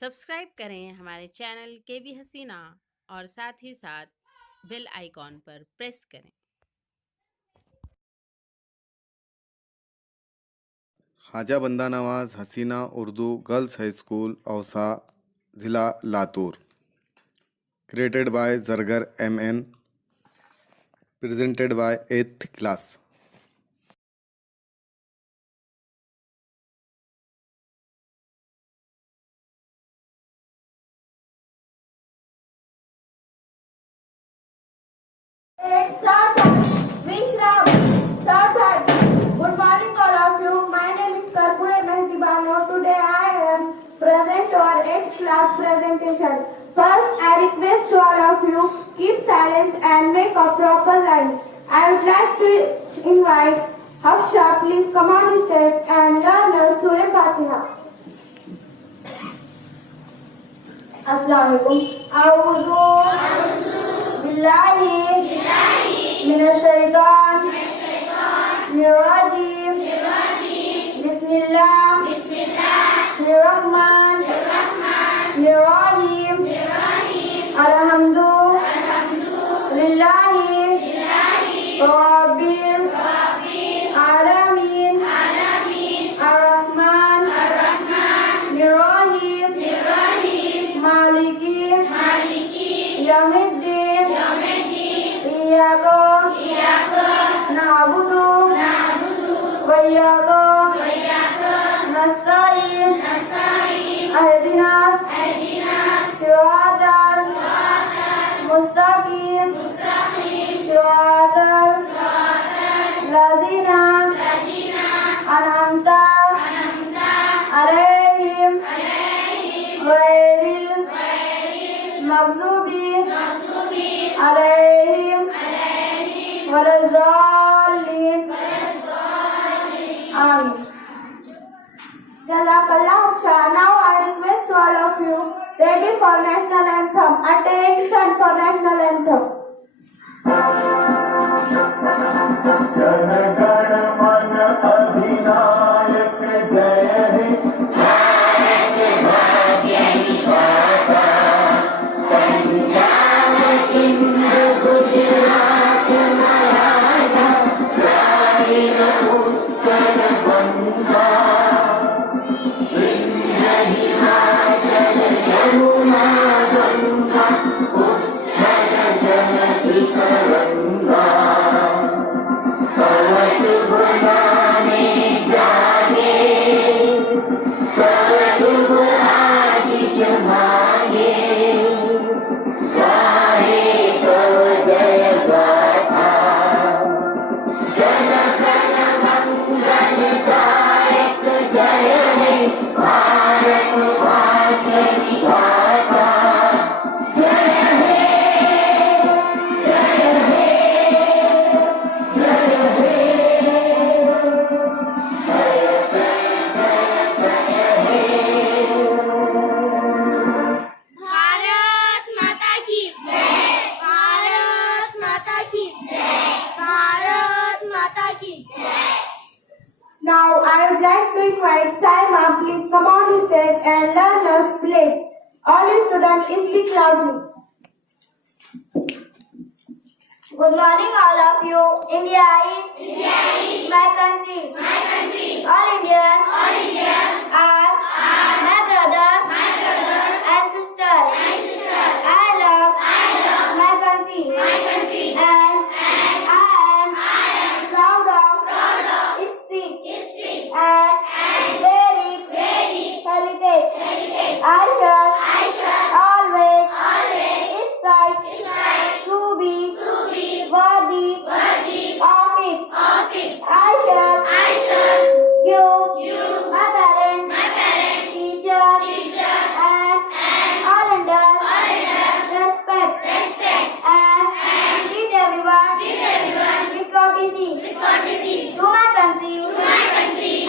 Subscribe करें हमारे channel K.B.Hasina और साथ ही साथ बेल आइकॉन पर प्रेस करें। Khwaja Banda Nawaz Haseena Urdu girls high school Ausa ज़िला Latur created by Zargar MN presented by 8th class. Good morning all of you. My name is Karpure Mehdibano. Today I am present to our 8th class presentation. First, I request to all of you keep silence and make a proper line. I would like to invite Hafsha, please come on the stage and learn the Surah Fatiha. Assalamualaikum. A'udhu billahi minash shaitan Nirajim. Bismillah. Nirrahman. Nirrahim. Alhamdu. Lillahi. Rabbil. Alamin. Ar-Rahman. Nirrahim. Maliki. Yawmiddin. Iyaka. Na'budu. وإياك نستعين اهدنا صراط المستقيم صراط الذين أنعمت عليهم غير المغضوب عليهم ولا الضالين Amin. Jazakallah Shah. Now I request all of you ready for national anthem. Attention for national anthem. Jana Gana मन अधिनायक जय हे भारत भाग्य विधाता पंजाब सिंध गुजरात मराठा द्राविड़ उत्कल गंगा विंध्य हिमाचल यमुना गंगा उत्कल जगति तरंगा तव शुभ नामे जागे तव शुभ आशीष मांगे गाहे तव जय गाथा जन गण मंगलदायक जय हे भारत भाग्य विधाता जय हे भारत माता की जय. भारत माता की जय. भारत माता की जय. Now I would like to invite Saima, please come on the stage and learn us play. All you students speak loudly. Good morning all of you. India is my country. All Indians are my brother and sister. I love my country and I am proud of history and very heritage. I shall always strive to be worthy of it. I shall give my parents, teachers, and all elders respect and treat everyone with courtesy to my country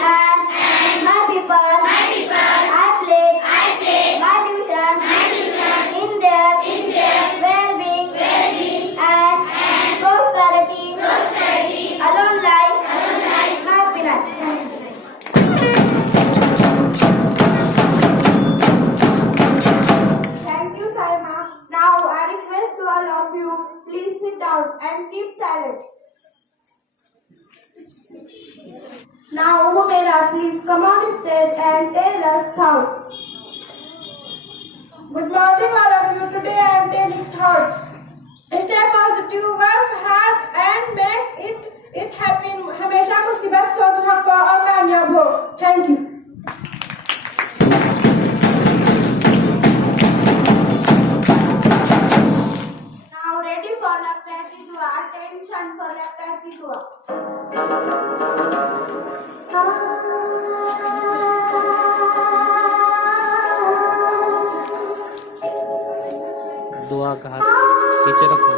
and my people. I pledge my and keep silent. Now, Humaira, please come on stage and tell us thought. Good morning, all of you. Today I am telling thought. Stay positive, work hard and make it happen. हमेशा मुसीबत सोच रखो और कामयाब हो. Thank you. Now ready for Latur dua. Attention for Latur dua. दुआ का हाथ पीछे रखो।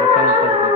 हाथ ऊपर करो।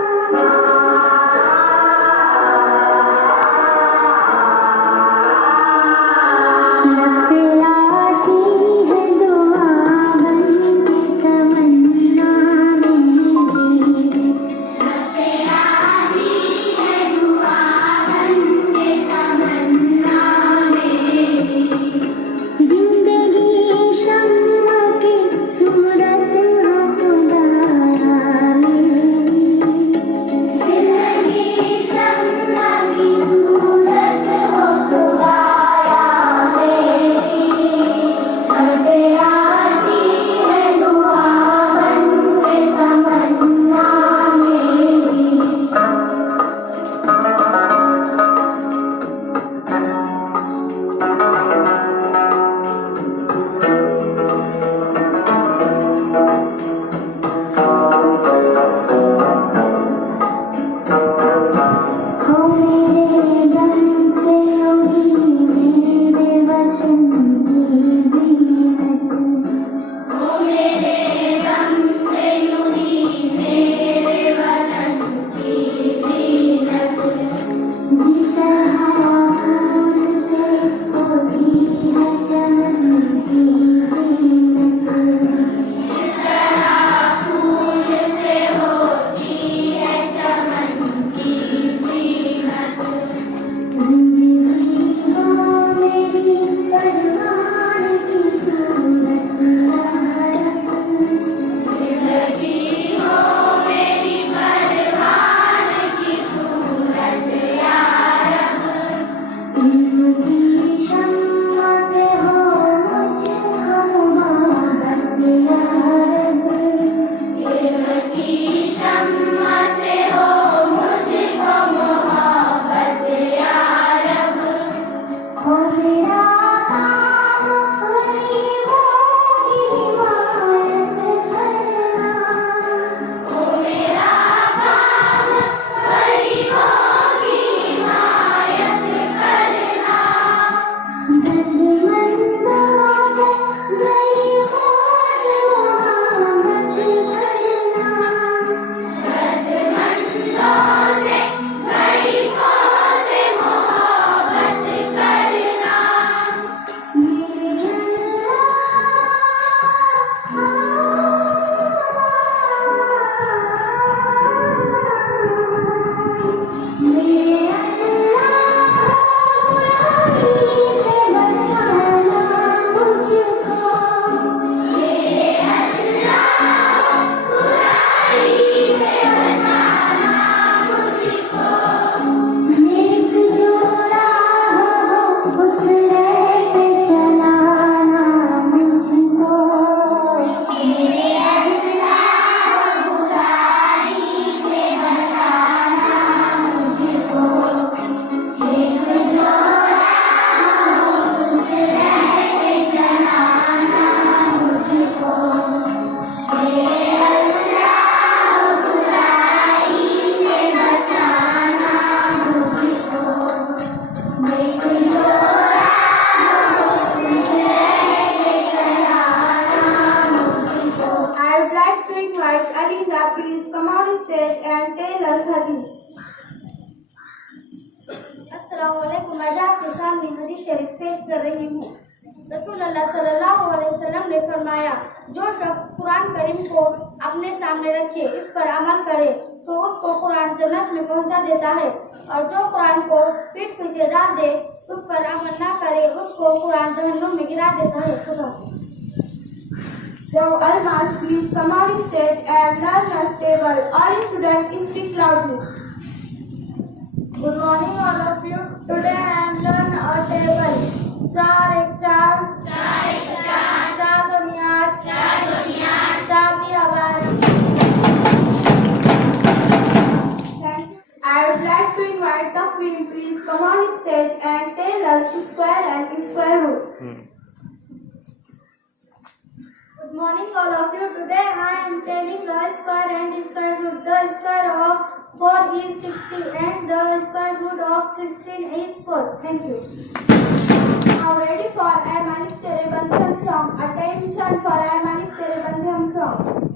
अस्सलामुअलैकुम। मैं आपके सामने हदीस शरीफ पेश कर रही हूँ। रसूलुल्लाह सल्लल्लाहु अलैहि वसल्लम ने फरमाया, जो शख्स कुरान करीम को अपने सामने रखे, इस पर अमल करे, तो उसको कुरान जन्नत में पहुँचा देता है, और जो कुरान को पीठ पीछे डाल दे, उस पर अमल ना करे, उसको कुरान जहन्नुम में गिरा देता है। खुदा Now, Almas, please come on stage and learn a table. All students speak loudly. Good morning, all of you. Today I am learn a table. चार एक चार, चार दूनी आठ, चार दी हवार. Thank you. I would like to invite the queen. Please come on stage and tell us square and square root. Good morning, all of you. Today I am telling a square and square root. The square of 4 is 60 and the square root of 16 is 4. Thank you. Now ready for a Manik Tere Bandham song. Attention for a Manik Tere Bandham song.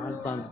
हाथ बांध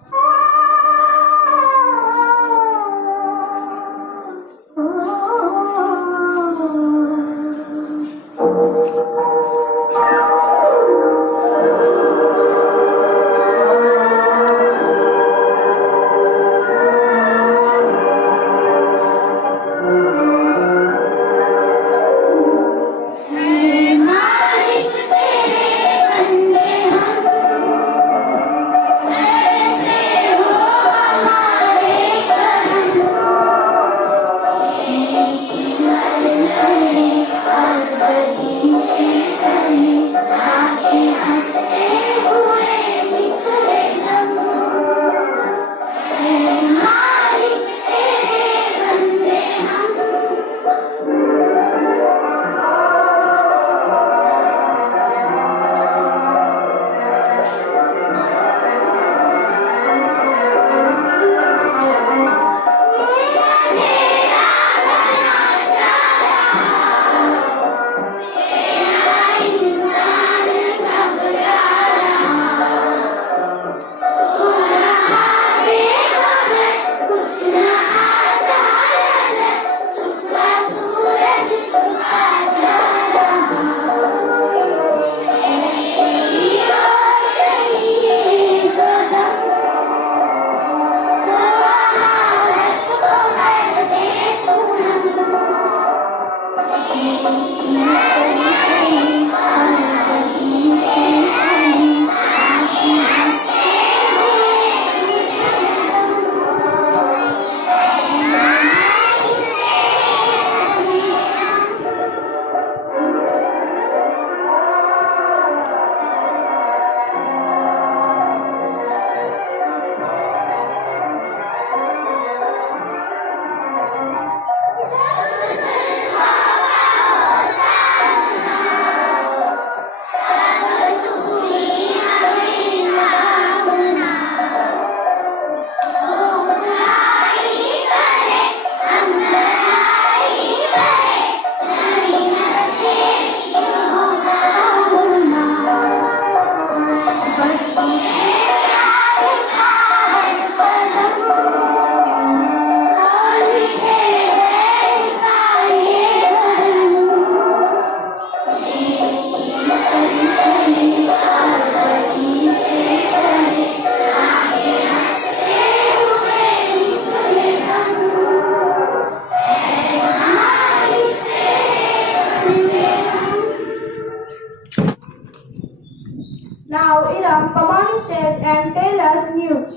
Now, Iram, come on stage and tell us news.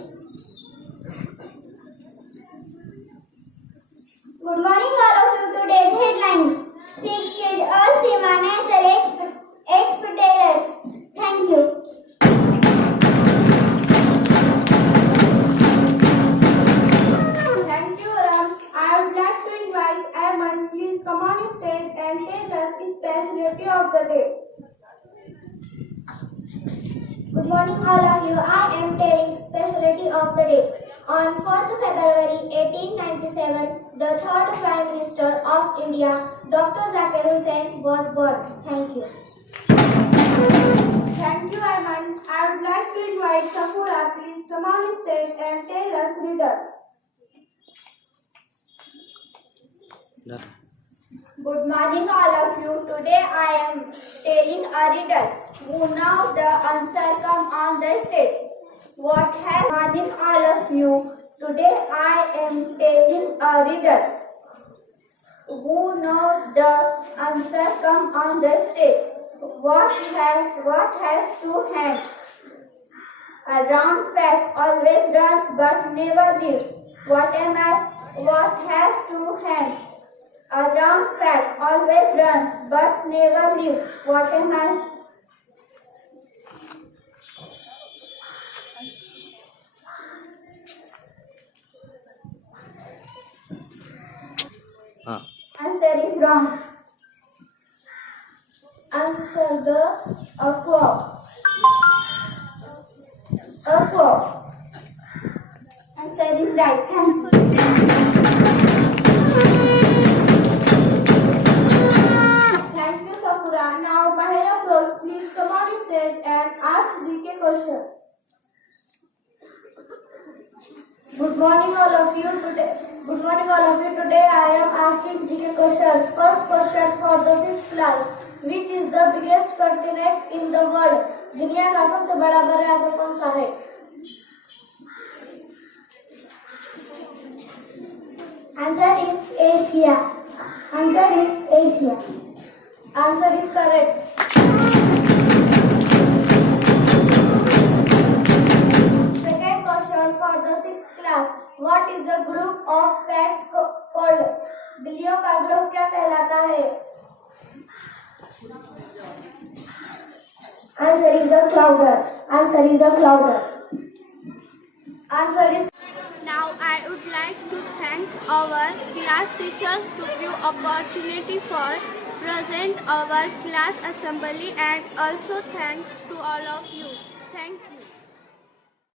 Good morning, all of you. Today's headlines: 6 kids Asima nature experters. Thank you. Thank you, Iram. I would like to invite Ayman. Please come on stage and tell us the specialty of the day. Good morning, all of you. I am telling specialty of the day. On 4th February 1897, the third Prime Minister of India, Dr. Zakir Hussain, was born. Thank you. Thank you, Ayman. I would like to invite Sakura. Please come on stage and tell us riddle. इधर Good morning, all of you. Today I am telling a riddle. Now the answer come on the stage. What has morning, all of you? Today I am telling a riddle. Who knows the answer? Come on the stage. What has two hands? A round fat always runs but never lives. What am I? What has two hands? A round fat always runs but never lives. What am I? हाँ Answer is wrong. Answer the a frog. A frog. Answer is right. Thank you. Thank you, Sakura. Now, Bahira Pros, please come on the stage and ask DK question. Good morning, all of you. Today I am asking GK questions. First question for the 5th class. Which is the biggest continent in the world? दुनिया का सबसे बड़ा महासागर कौन सा है? Answer is Asia. Answer is correct. Second question for the 6th class. What is the group of cats called? बिल्लियों का ग्रुप क्या कहलाता है? Answer is a clouder. Answer is. Now I would like to thank our class teachers to give opportunity for present our class assembly, and also thanks to all of you.